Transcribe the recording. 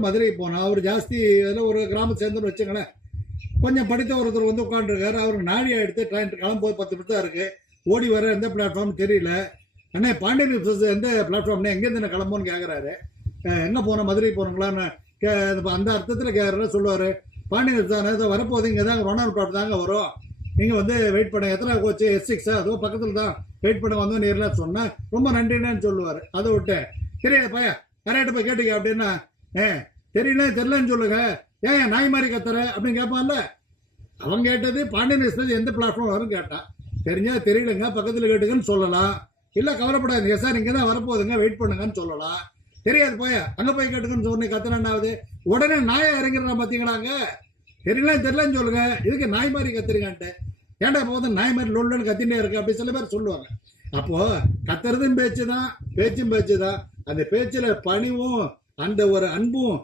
ஒருத்தர் மதுரைக்கு போனோம். அவர் ஜாஸ்தி அதில் ஒரு கிராமத்தை சேர்ந்துன்னு வச்சுங்களேன். கொஞ்சம் படித்த ஒருத்தர் வந்து உட்காந்துருக்காரு. அவருக்கு நாடி எடுத்து ட்ரெயின் கிளம்பும்போது 10 நிமிஷம் தான் இருக்குது. ஓடி வர எந்த பிளாட்ஃபார்ம் தெரியல. அண்ணே பாண்டியன் எக்ஸ்பிரஸ் எந்த பிளாட்ஃபார்ம்னே எங்கேருந்து என்ன கிளம்புன்னு கேட்குறாரு. எங்கே போனோம், மதுரைக்கு போனோங்களான்னு அந்த அர்த்தத்தில் கேட்குறத சொல்லுவார். பாண்டியன் எக்ஸ்பிரஸ் தான் வரப்போகுது, இங்கே தாங்க ரொனால்ட் பிளாட் தாங்க வரும், நீங்கள் வந்து வெயிட் பண்ண. எத்தனை கோச்சு S6 அதுவும் பக்கத்தில் தான், வெயிட் பண்ண வந்தோம் நேரில் சொன்னேன், ரொம்ப நன்றின்னு சொல்லுவார். அதை விட்டு தெரியாது பையன் கரெக்டாக போய் கேட்டுக்க அப்படின்னா, தெரியலன்னு சொல்லுங்க, ஏன் நாய் மாதிரி கத்துற அப்படின்னு கேட்பான்ல. அவன் கேட்டது பாண்டியன் எக்ஸ்பிரஸ் எந்த பிளாட்ஃபார்ம் வரும் கேட்டான். தெரிஞ்சா தெரியலங்க பக்கத்தில் கேட்டுக்கன்னு சொல்லலாம். இல்லை கவலைப்படாதுங்க சார் இங்கே தான் வரப்போகுதுங்க வெயிட் பண்ணுங்கன்னு சொல்லலாம். தெரியாது போய அங்கே போய் கேட்டுக்கன்னு சொன்னி கத்துனாவது உடனே நாயை இறங்கிடுறான் பார்த்தீங்களாங்க. தெரியலன்னு சொல்லுங்க, இதுக்கு நாய் மாதிரி கத்துறீங்கன்ட்டு. ஏன்டா இப்போ வந்து நாய் மாதிரி லொல்லுன்னு கத்தினே இருக்கு அப்படி சில பேர் சொல்லுவாங்க. அப்போ கத்துறதும் பேச்சு தான், பேச்சும் பேச்சு தான். அந்த பேச்சில் பணிவும் அந்த ஒரு அன்பும்